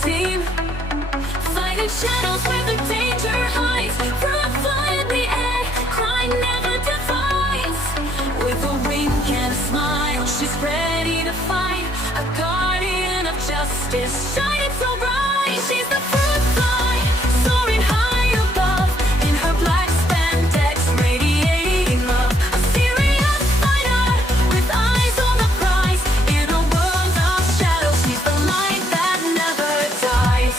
team, fighting shadows where the danger hides. Fruit fly in the air, crime never divides. With a wink and a smile, she's ready to fight. A guardian of justice, shining so bright. She's the fruit fly, soaring high above. In her black spandex, radiating love. A serious fighter, with eyes on the prize. In a world of shadows, she's the light that never dies.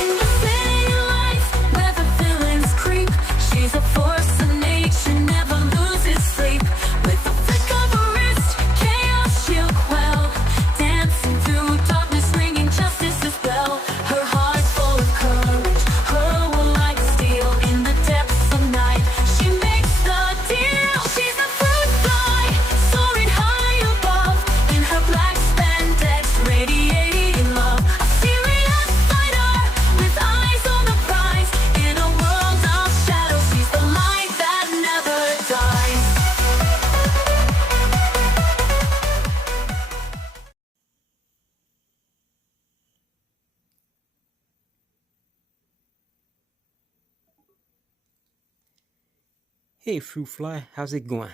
In the city lights, where the villains creep, she's a force of nature, never loses sleep. With a flick of a wrist, chaos she'll quell. Dancing through darkness, ringing justice's bell. Her heart full of courage, her will like steel. In the depths of night, she makes the deal. She's a fruit fly, soaring high above. In her black spandex, radiating love. A serious fighter, with eyes on the prize. In a world of shadows, she's the light that never dies. Hey, Fruit Fly, how's it going?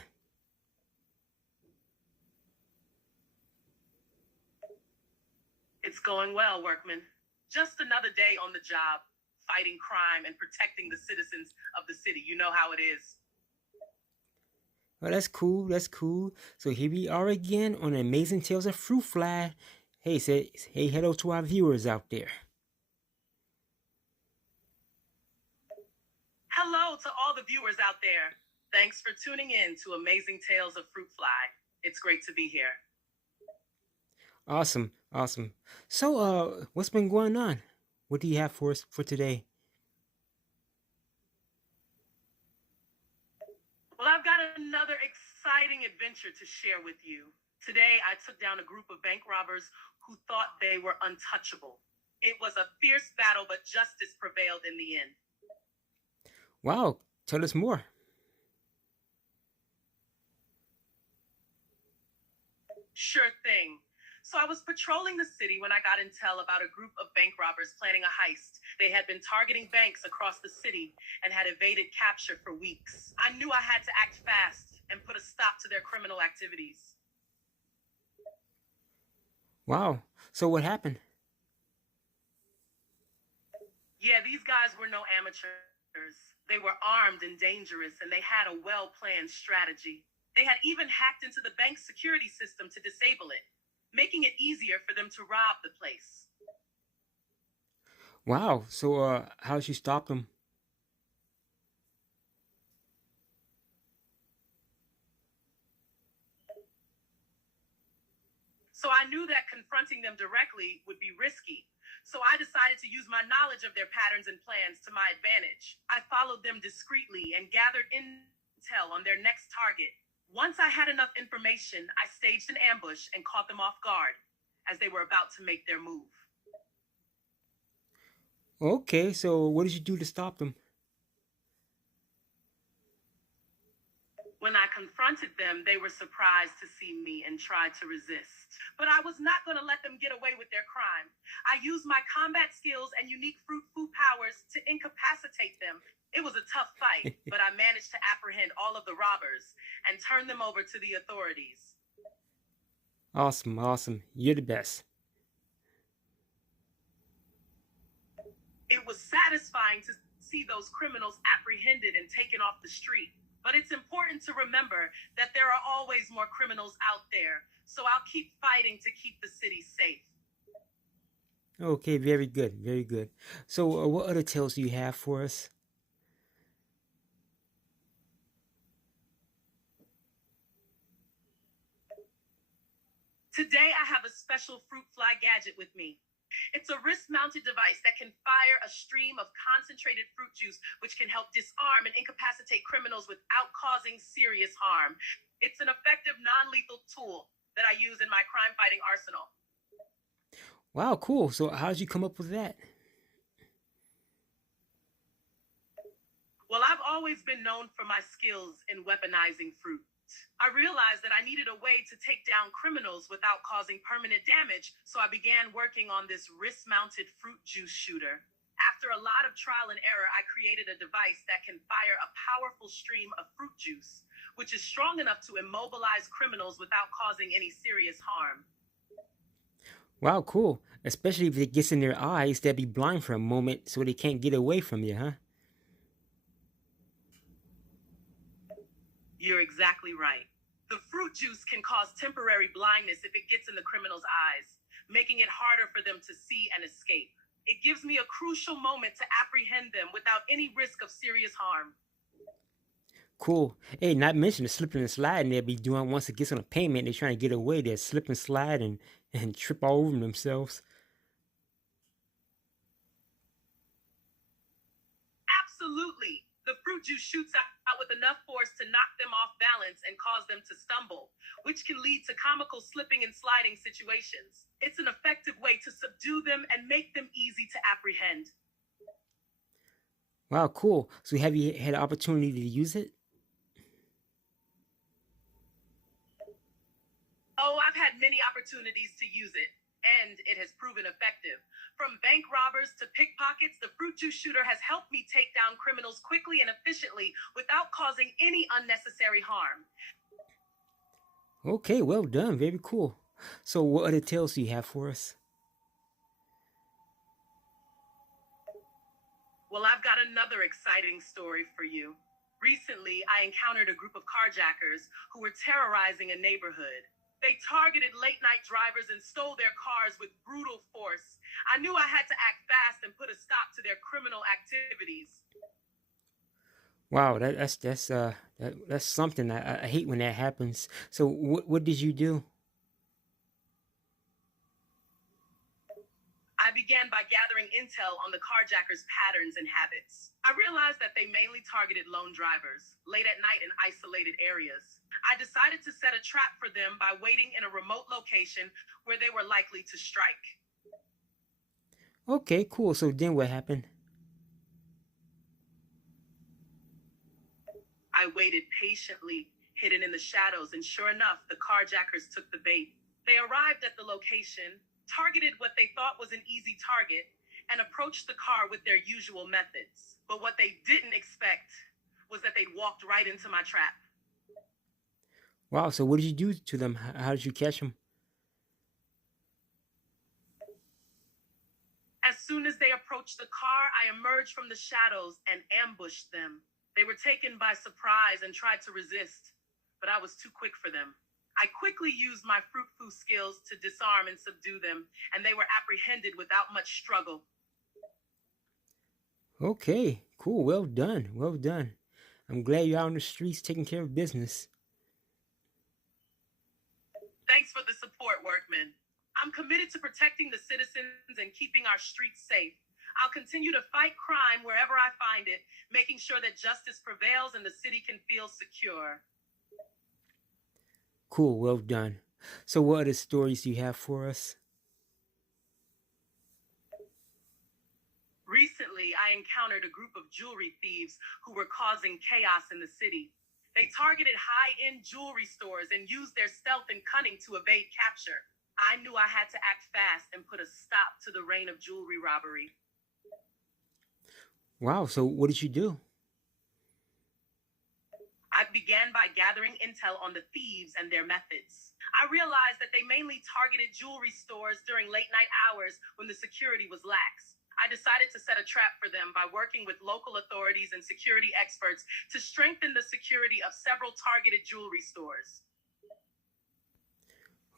It's going well, workman. Just another day on the job, fighting crime and protecting the citizens of the city. You know how it is. Well, that's cool. That's cool. So here we are again on Amazing Tales of Fruit Fly. Hey, hey, hello to our viewers out there. Hello to all the viewers out there. Thanks for tuning in to Amazing Tales of Fruit Fly. It's great to be here. Awesome, awesome. So, what's been going on? What do you have for us for today? Well, I've got another exciting adventure to share with you. Today, I took down a group of bank robbers who thought they were untouchable. It was a fierce battle, but justice prevailed in the end. Wow, tell us more. Sure thing. So I was patrolling the city when I got intel about a group of bank robbers planning a heist. They had been targeting banks across the city and had evaded capture for weeks. I knew I had to act fast and put a stop to their criminal activities. Wow. So what happened? Yeah, these guys were no amateurs. They were armed and dangerous, and they had a well-planned strategy. They had even hacked into the bank's security system to disable it, making it easier for them to rob the place. Wow. So, how'd you stop them? So I knew that confronting them directly would be risky. So I decided to use my knowledge of their patterns and plans to my advantage. I followed them discreetly and gathered intel on their next target. Once I had enough information, I staged an ambush and caught them off guard as they were about to make their move. Okay, so what did you do to stop them? When I confronted them, they were surprised to see me and tried to resist. But I was not going to let them get away with their crime. I used my combat skills and unique fruit powers to incapacitate them. It was a tough fight, but I managed to apprehend all of the robbers and turn them over to the authorities. Awesome, awesome. You're the best. It was satisfying to see those criminals apprehended and taken off the street. But it's important to remember that there are always more criminals out there. So I'll keep fighting to keep the city safe. Okay, very good, very good. So, what other tales do you have for us? Today, I have a special fruit fly gadget with me. It's a wrist-mounted device that can fire a stream of concentrated fruit juice, which can help disarm and incapacitate criminals without causing serious harm. It's an effective, non-lethal tool that I use in my crime-fighting arsenal. Wow, cool. So how did you come up with that? always been known for my skills in weaponizing fruit. I realized that I needed a way to take down criminals without causing permanent damage, so I began working on this wrist-mounted fruit juice shooter. After a lot of trial and error, I created a device that can fire a powerful stream of fruit juice, which is strong enough to immobilize criminals without causing any serious harm. Wow, cool. Especially if it gets in their eyes, they'll be blind for a moment so they can't get away from you, huh? You're exactly right. The fruit juice can cause temporary blindness if it gets in the criminal's eyes, making it harder for them to see and escape. It gives me a crucial moment to apprehend them without any risk of serious harm. Cool. Hey, not mention the slipping and sliding they'll be doing once it gets on a pavement. They're trying to get away. They'll slip and slide and trip all over themselves. Absolutely. The fruit juice shoots out with enough force to knock them off balance and cause them to stumble, which can lead to comical slipping and sliding situations. It's an effective way to subdue them and make them easy to apprehend. Wow, cool. So have you had an opportunity to use it? Oh, I've had many opportunities to use it, and it has proven effective. From bank robbers to pickpockets, the fruit juice shooter has helped me take down criminals quickly and efficiently without causing any unnecessary harm. Okay, well done. Very cool. So what other tales do you have for us? Well, I've got another exciting story for you. Recently, I encountered a group of carjackers who were terrorizing a neighborhood. They targeted late-night drivers and stole their cars with brutal force. I knew I had to act fast and put a stop to their criminal activities. Wow, that's something. I hate when that happens. So what did you do? I began by gathering intel on the carjackers' patterns and habits. I realized that they mainly targeted lone drivers, late at night in isolated areas. I decided to set a trap for them by waiting in a remote location where they were likely to strike. Okay, cool. So then what happened? I waited patiently, hidden in the shadows, and sure enough, the carjackers took the bait. They arrived at the location, targeted what they thought was an easy target, and approached the car with their usual methods. But what they didn't expect was that they'd walked right into my trap. Wow, so what did you do to them? How did you catch them? As soon as they approached the car, I emerged from the shadows and ambushed them. They were taken by surprise and tried to resist, but I was too quick for them. I quickly used my fruit foo skills to disarm and subdue them, and they were apprehended without much struggle. Okay, cool. Well done. Well done. I'm glad you're out on the streets taking care of business. Thanks for the support, workmen. I'm committed to protecting the citizens and keeping our streets safe. I'll continue to fight crime wherever I find it, making sure that justice prevails and the city can feel secure. Cool, well done. So what other stories do you have for us? Recently, I encountered a group of jewelry thieves who were causing chaos in the city. They targeted high-end jewelry stores and used their stealth and cunning to evade capture. I knew I had to act fast and put a stop to the reign of jewelry robbery. Wow, so what did you do? I began by gathering intel on the thieves and their methods. I realized that they mainly targeted jewelry stores during late-night hours when the security was lax. I decided to set a trap for them by working with local authorities and security experts to strengthen the security of several targeted jewelry stores.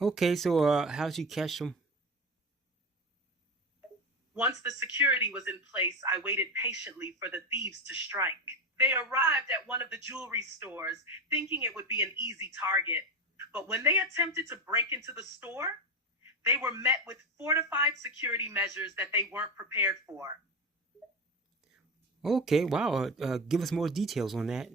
Okay, so how'd you catch them? Once the security was in place, I waited patiently for the thieves to strike. They arrived at one of the jewelry stores, thinking it would be an easy target. But when they attempted to break into the store, they were met with fortified security measures that they weren't prepared for. Okay, wow. Give us more details on that.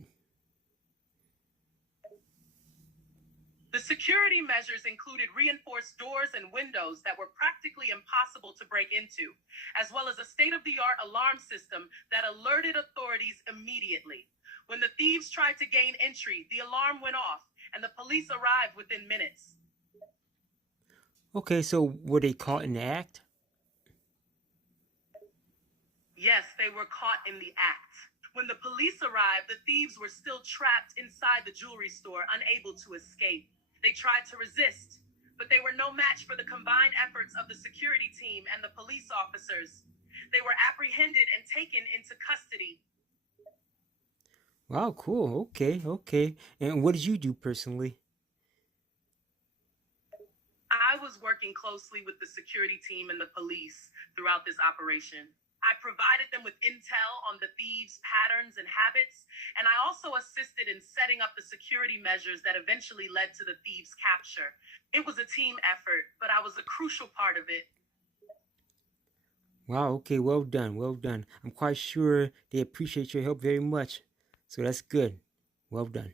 The security measures included reinforced doors and windows that were practically impossible to break into, as well as a state-of-the-art alarm system that alerted authorities immediately. When the thieves tried to gain entry, the alarm went off and the police arrived within minutes. Okay, so were they caught in the act? Yes, they were caught in the act. When the police arrived, the thieves were still trapped inside the jewelry store, unable to escape. They tried to resist, but they were no match for the combined efforts of the security team and the police officers. They were apprehended and taken into custody. Wow, cool. Okay, okay. And what did you do personally? I was working closely with the security team and the police throughout this operation. I provided them with intel on the thieves' patterns and habits, and I also assisted in setting up the security measures that eventually led to the thieves' capture. It was a team effort, but I was a crucial part of it. Wow, okay, well done, well done. I'm quite sure they appreciate your help very much. So that's good. Well done.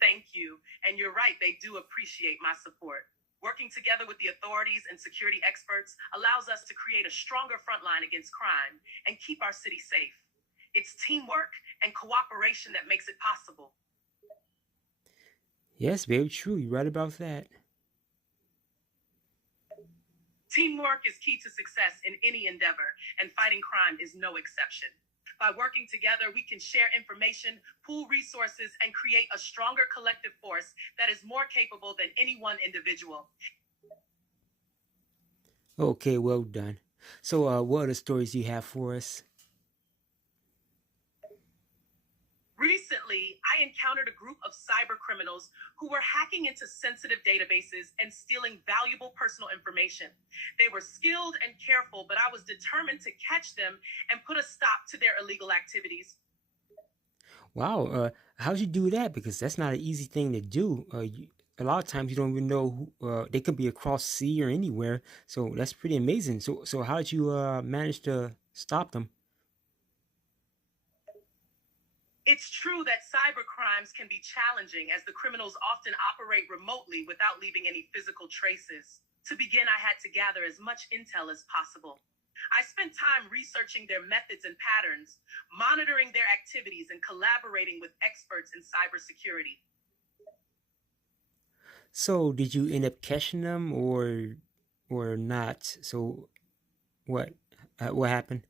Thank you. And you're right, they do appreciate my support. Working together with the authorities and security experts allows us to create a stronger front line against crime and keep our city safe. It's teamwork and cooperation that makes it possible. Yes, very true. You're right about that. Teamwork is key to success in any endeavor, and fighting crime is no exception. By working together, we can share information, pool resources, and create a stronger collective force that is more capable than any one individual. Okay, well done. So, what other stories do you have for us? Recently, I encountered a group of cyber criminals who were hacking into sensitive databases and stealing valuable personal information. They were skilled and careful, but I was determined to catch them and put a stop to their illegal activities. Wow, how'd you do that? Because that's not an easy thing to do. A lot of times you don't even know who, they could be across sea or anywhere. So that's pretty amazing. So how did you manage to stop them? It's true that cyber crimes can be challenging as the criminals often operate remotely without leaving any physical traces. To begin, I had to gather as much intel as possible. I spent time researching their methods and patterns, monitoring their activities, and collaborating with experts in cybersecurity. So did you end up catching them or not? So what happened?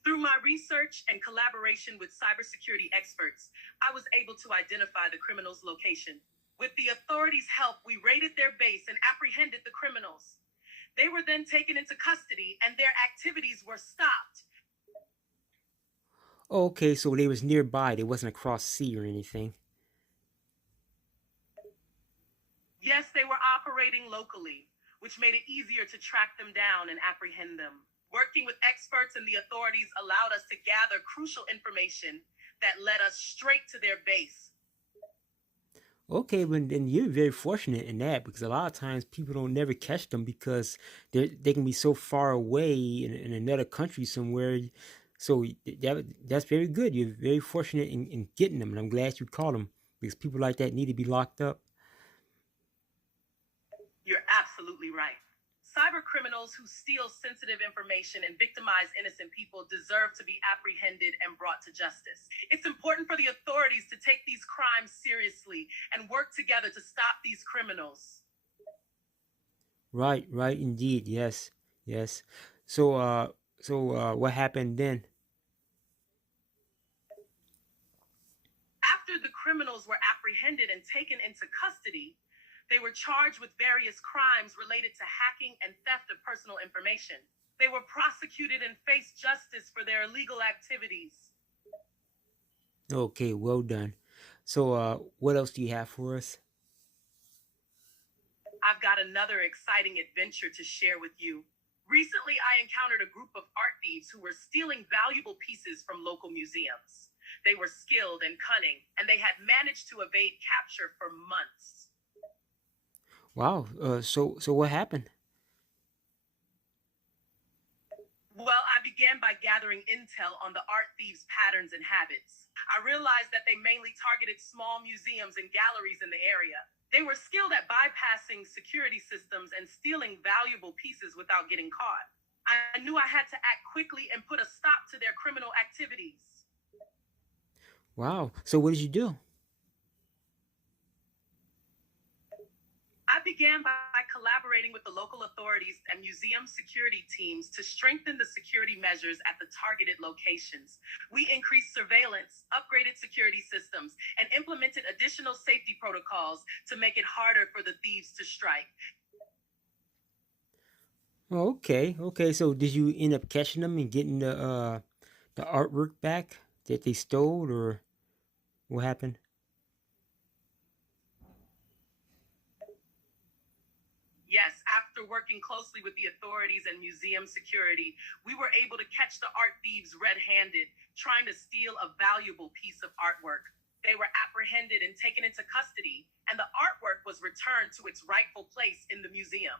Through my research and collaboration with cybersecurity experts, I was able to identify the criminals' location. With the authorities' help, we raided their base and apprehended the criminals. They were then taken into custody and their activities were stopped. Okay, so they was nearby. They wasn't across sea or anything. Yes, they were operating locally, which made it easier to track them down and apprehend them. Working with experts and the authorities allowed us to gather crucial information that led us straight to their base. Okay, but then you're very fortunate in that because a lot of times people don't never catch them because they can be so far away in another country somewhere. So that's very good. You're very fortunate in getting them, and I'm glad you caught them because people like that need to be locked up. You're absolutely right. Cyber criminals who steal sensitive information and victimize innocent people deserve to be apprehended and brought to justice. It's important for the authorities to take these crimes seriously and work together to stop these criminals. Right, right, indeed. Yes, yes. So what happened then? After the criminals were apprehended and taken into custody, they were charged with various crimes related to hacking and theft of personal information. They were prosecuted and faced justice for their illegal activities. Okay, well done. So what else do you have for us? I've got another exciting adventure to share with you. Recently, I encountered a group of art thieves who were stealing valuable pieces from local museums. They were skilled and cunning, and they had managed to evade capture for months. Wow. So what happened? Well, I began by gathering intel on the art thieves' patterns and habits. I realized that they mainly targeted small museums and galleries in the area. They were skilled at bypassing security systems and stealing valuable pieces without getting caught. I knew I had to act quickly and put a stop to their criminal activities. Wow. So what did you do? I began by collaborating with the local authorities and museum security teams to strengthen the security measures at the targeted locations. We increased surveillance, upgraded security systems, and implemented additional safety protocols to make it harder for the thieves to strike. Oh, okay. Okay. So did you end up catching them and getting the artwork back that they stole, or what happened? Yes, after working closely with the authorities and museum security, we were able to catch the art thieves red handed, trying to steal a valuable piece of artwork. They were apprehended and taken into custody, and the artwork was returned to its rightful place in the museum.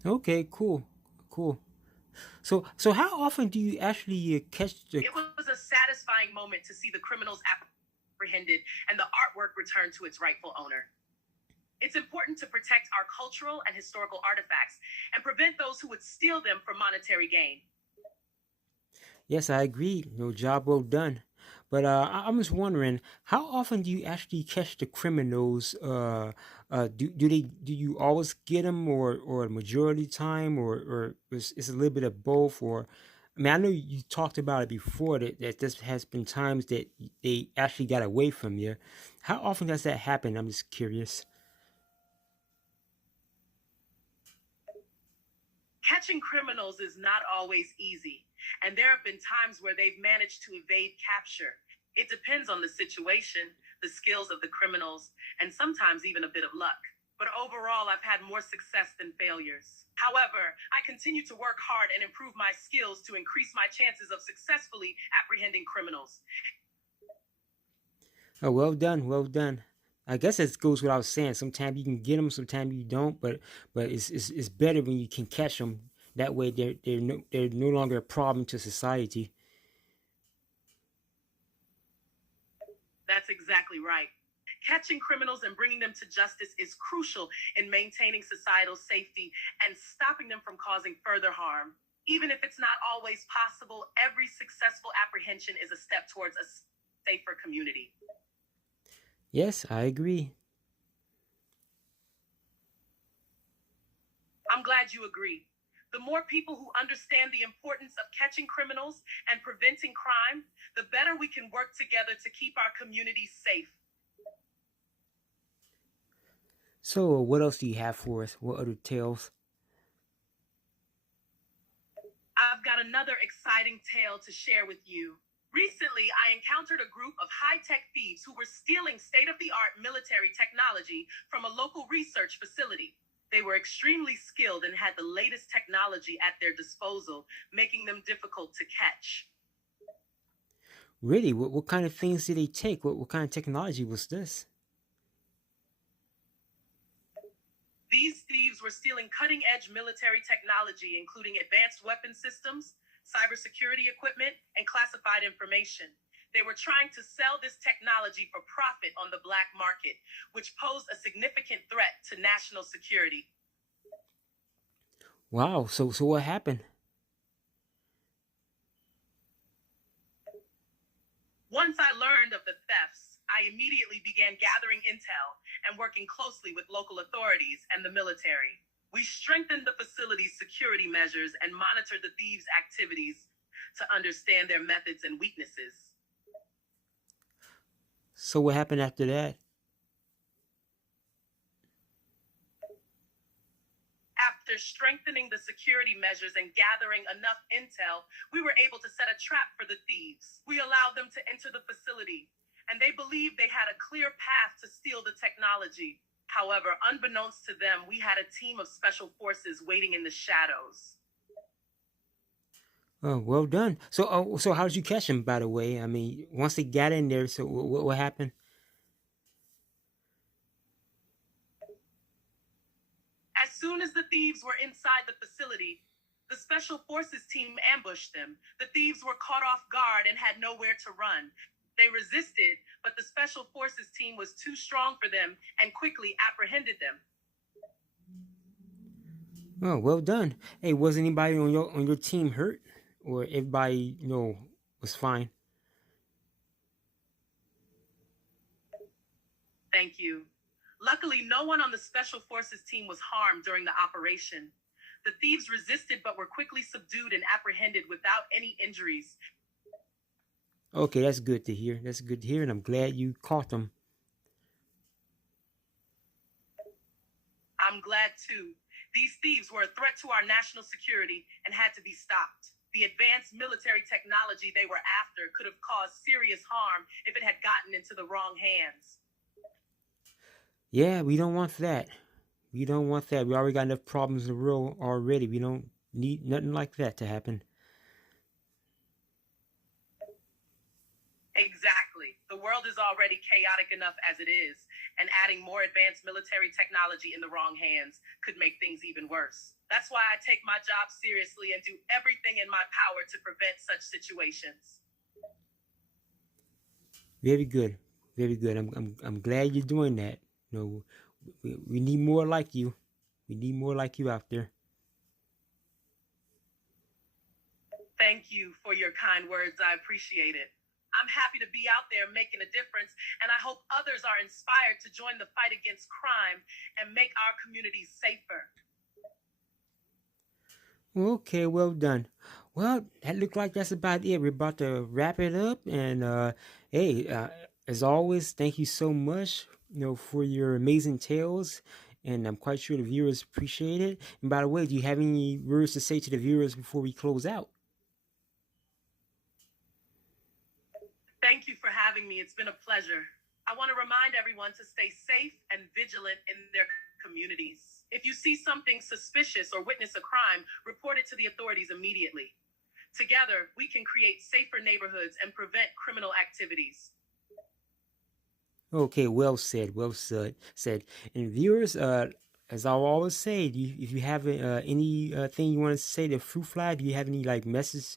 Okay. Cool. Cool. So how often do you actually catch the? It was a satisfying moment to see the criminals apprehended and the artwork returned to its rightful owner. It's important to protect our cultural and historical artifacts and prevent those who would steal them for monetary gain. Yes, I agree. No, job well done. But I'm just wondering, how often do you actually catch the criminals? Do you always get them, or a majority of the time, or is it a little bit of both? Or I mean, I know you talked about it before that this has been times that they actually got away from you. How often does that happen? I'm just curious. Catching criminals is not always easy, and there have been times where they've managed to evade capture. It depends on the situation, the skills of the criminals, and sometimes even a bit of luck. But overall, I've had more success than failures. However, I continue to work hard and improve my skills to increase my chances of successfully apprehending criminals. Oh, well done, well done. I guess that goes without saying. Sometimes you can get them, sometimes you don't. But it's better when you can catch them. That way, they're no longer a problem to society. That's exactly right. Catching criminals and bringing them to justice is crucial in maintaining societal safety and stopping them from causing further harm. Even if it's not always possible, every successful apprehension is a step towards a safer community. Yes, I agree. I'm glad you agree. The more people who understand the importance of catching criminals and preventing crime, the better we can work together to keep our communities safe. So, what else do you have for us? What other tales? I've got another exciting tale to share with you. Recently, I encountered a group of high-tech thieves who were stealing state-of-the-art military technology from a local research facility. They were extremely skilled and had the latest technology at their disposal, making them difficult to catch. Really? What kind of things did they take? What kind of technology was this? These thieves were stealing cutting-edge military technology, including advanced weapon systems, cybersecurity equipment, and classified information. They were trying to sell this technology for profit on the black market, which posed a significant threat to national security. Wow. So what happened? Once I learned of the thefts, I immediately began gathering intel and working closely with local authorities and the military. We strengthened the facility's security measures and monitored the thieves' activities to understand their methods and weaknesses. So what happened after that? After strengthening the security measures and gathering enough intel, we were able to set a trap for the thieves. We allowed them to enter the facility, and they believed they had a clear path to steal the technology. However, unbeknownst to them, we had a team of special forces waiting in the shadows. Oh, well done. So how did you catch them? By the way, I mean, once they got in there, so what happened? As soon as the thieves were inside the facility, the special forces team ambushed them. The thieves were caught off guard and had nowhere to run. They resisted, but the special forces team was too strong for them and quickly apprehended them. Oh, well done. Hey, was anybody on your team hurt, or everybody was fine? Thank you. Luckily, no one on the Special Forces team was harmed during the operation. The thieves resisted but were quickly subdued and apprehended without any injuries. Okay, that's good to hear. That's good to hear, and I'm glad you caught them. I'm glad too. These thieves were a threat to our national security and had to be stopped. The advanced military technology they were after could have caused serious harm if it had gotten into the wrong hands. Yeah, we don't want that. We don't want that. We already got enough problems in the world already. We don't need nothing like that to happen. Exactly. The world is already chaotic enough as it is, and adding more advanced military technology in the wrong hands could make things even worse. That's why I take my job seriously and do everything in my power to prevent such situations. Very good. Very good. I'm glad you're doing that. We need more like you. We need more like you out there. Thank you for your kind words. I appreciate it. I'm happy to be out there making a difference, and I hope others are inspired to join the fight against crime and make our communities safer. Okay, well done. Well, that looked like that's about it. We're about to wrap it up, and hey, as always, thank you so much, for your amazing tales, and I'm quite sure the viewers appreciate it. And by the way, do you have any words to say to the viewers before we close out? Thank you for having me. It's been a pleasure. I want to remind everyone to stay safe and vigilant in their communities. If you see something suspicious or witness a crime, report it to the authorities immediately. Together, we can create safer neighborhoods and prevent criminal activities. Okay, well said, well said. And viewers, as I always say, if you have anything you want to say to Fruit Fly, do you have any message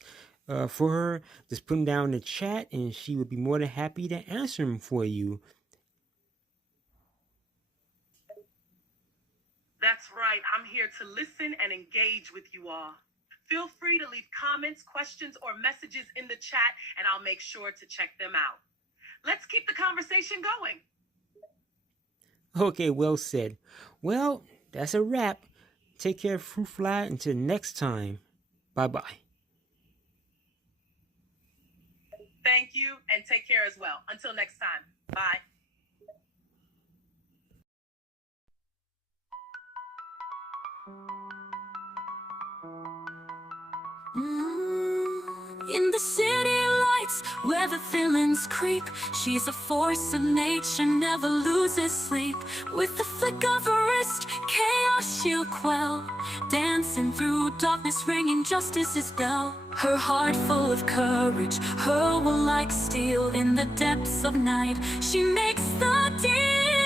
for her, just put them down in the chat, and she would be more than happy to answer them for you. That's right. I'm here to listen and engage with you all. Feel free to leave comments, questions, or messages in the chat, and I'll make sure to check them out. Let's keep the conversation going. Okay, well said. Well, that's a wrap. Take care, Fruit Fly. Until next time. Bye-bye. Thank you, and take care as well. Until next time. Bye. In the city lights where the villains creep, she's a force of nature, never loses sleep. With the flick of her wrist, chaos she'll quell, dancing through darkness, ringing justice's bell. Her heart full of courage, her will like steel. In the depths of night, she makes the deal.